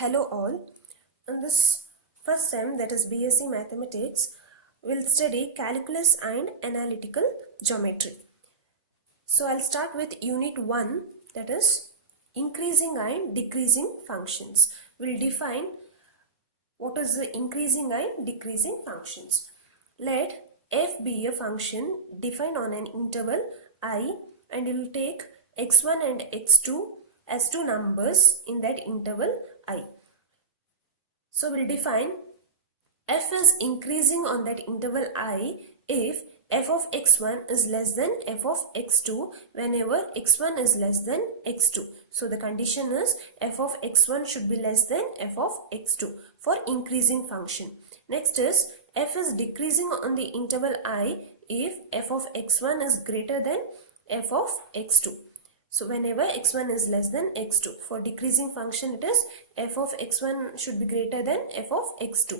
Hello all. In this first sem, that is BSc Mathematics, we'll study calculus and analytical geometry. So I'll start with unit 1, that is increasing and decreasing functions. We'll define what is the increasing and decreasing functions. Let f be a function defined on an interval I, and it will take x1 and x2 as two numbers in that interval I. So we'll define f is increasing on that interval I if f of x1 is less than f of x2 whenever x1 is less than x2. So the condition is f of x1 should be less than f of x2 for increasing function. Next is f is decreasing on the interval I if f of x1 is greater than f of x2. So whenever x1 is less than x2, for decreasing function it is f of x1 should be greater than f of x2.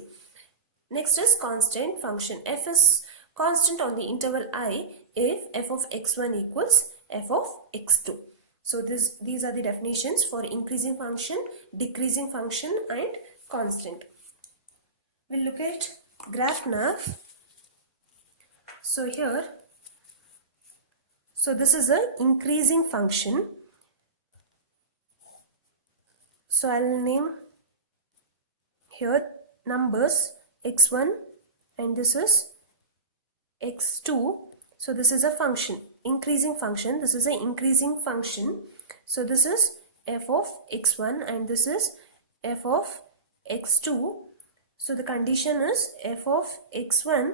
Next is constant function. F is constant on the interval I if f of x1 equals f of x2. So these are the definitions for increasing function, decreasing function and constant. We'll look at graph now. So here, this is an increasing function. So I'll name here numbers x1 and this is x2. So this is a function, increasing function. This is an increasing function. So this is f of x1 and this is f of x2. So the condition is f of x1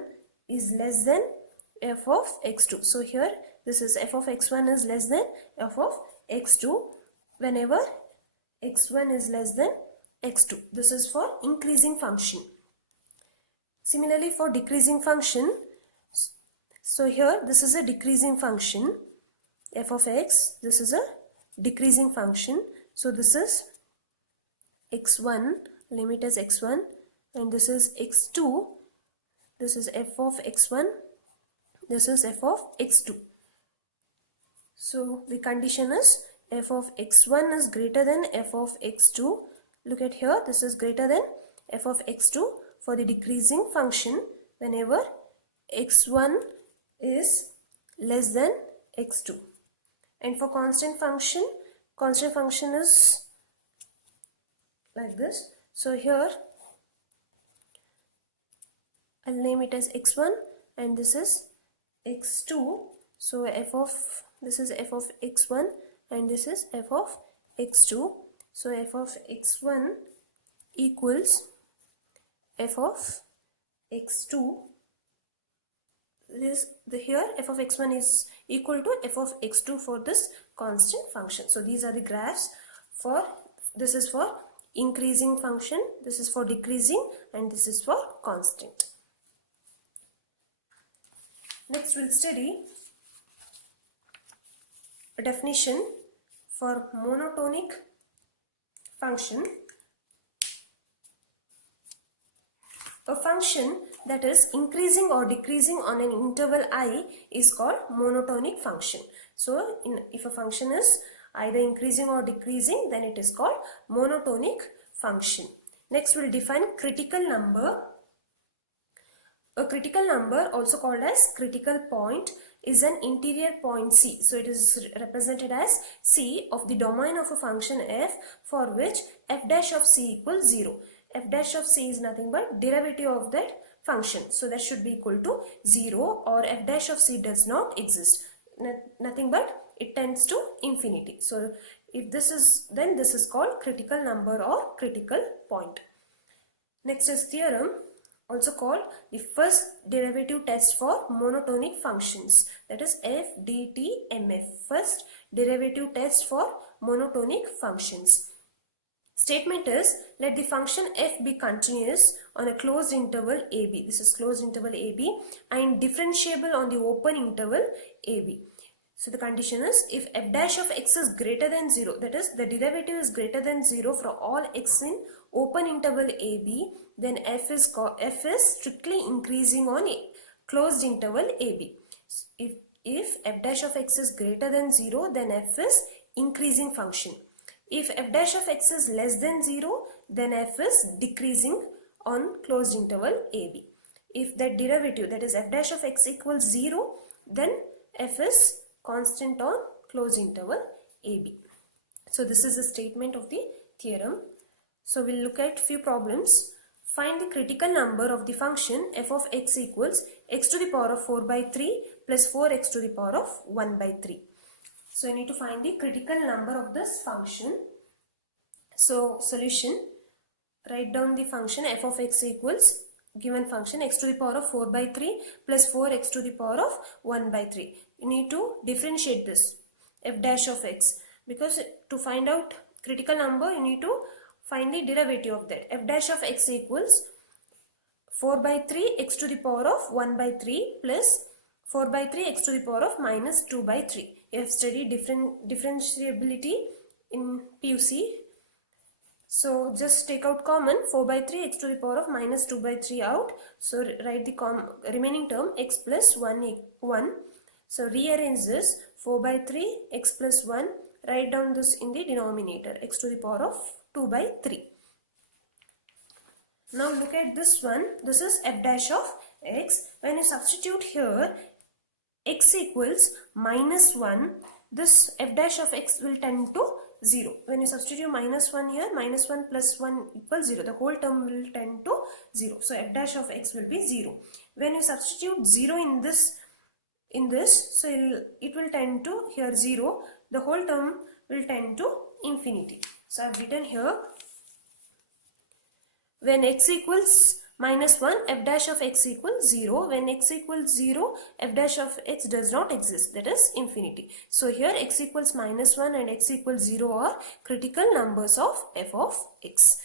is less than f of x2. So here this is f of x1 is less than f of x2 whenever x1 is less than x2. This is for increasing function. Similarly for decreasing function, so here this is a decreasing function, f of x, this is a decreasing function. So this is x1, limit is x1 and this is x2, this is f of x1, this is f of x2. So the condition is f of x1 is greater than f of x2. Look at here, this is greater than f of x2 for the decreasing function whenever x1 is less than x2. And for constant function is like this. So here I'll name it as x1 and this is x2. So this is f of x1 and this is f of x2. So f of x1 equals f of x2. Here f of x1 is equal to f of x2 for this constant function. So these are the graphs for, this is for increasing function, this is for decreasing and this is for constant. Next we'll study a definition for monotonic function. A function that is increasing or decreasing on an interval I is called monotonic function. So if a function is either increasing or decreasing, then it is called monotonic function. Next we'll define critical number. A critical number, also called as critical point, is an interior point C. So it is represented as C of the domain of a function f for which f dash of C equals 0. F dash of C is nothing but derivative of that function. So that should be equal to 0, or f dash of C does not exist. Nothing but it tends to infinity. So if this is, then this is called critical number or critical point. Next is theorem, also called the first derivative test for monotonic functions, that is FDTMF, first derivative test for monotonic functions. Statement is, let the function f be continuous on a closed interval ab, this is closed interval ab, and differentiable on the open interval ab. So the condition is, if f dash of x is greater than 0, that is the derivative is greater than 0 for all x in open interval ab, then f is strictly increasing on a closed interval ab. If f dash of x is greater than 0, then f is increasing function. If f dash of x is less than 0, then f is decreasing on closed interval ab. If that derivative, that is f dash of x equals 0, then f is constant on closed interval ab. So this is the statement of the theorem. So we'll look at few problems. Find the critical number of the function f of x equals x to the power of 4 by 3 plus 4x to the power of 1 by 3. So you need to find the critical number of this function. So solution, write down the function f of x equals given function x to the power of 4 by 3 plus 4x to the power of 1 by 3. You need to differentiate this f dash of x, because to find out critical number you need to find the derivative of that. F dash of x equals 4 by 3 x to the power of 1 by 3 plus 4 by 3 x to the power of minus 2 by 3. You have studied differentiability in PUC. So just take out common 4 by 3 x to the power of minus 2 by 3 out. So write the remaining term x plus 1. So rearrange this 4 by 3 x plus 1. Write down this in the denominator x to the power of 2 by 3. Now look at this one. This is f dash of x. When you substitute here x equals minus 1, this f dash of x will tend to 0. When you substitute minus 1 here, minus 1 plus 1 equals 0. The whole term will tend to 0. So f dash of x will be 0. When you substitute 0 in this, so it will tend to here 0. The whole term will tend to infinity. So I have written here, when x equals minus 1, f dash of x equals 0. When x equals 0, f dash of x does not exist, that is infinity. So here x equals minus 1 and x equals 0 are critical numbers of f of x.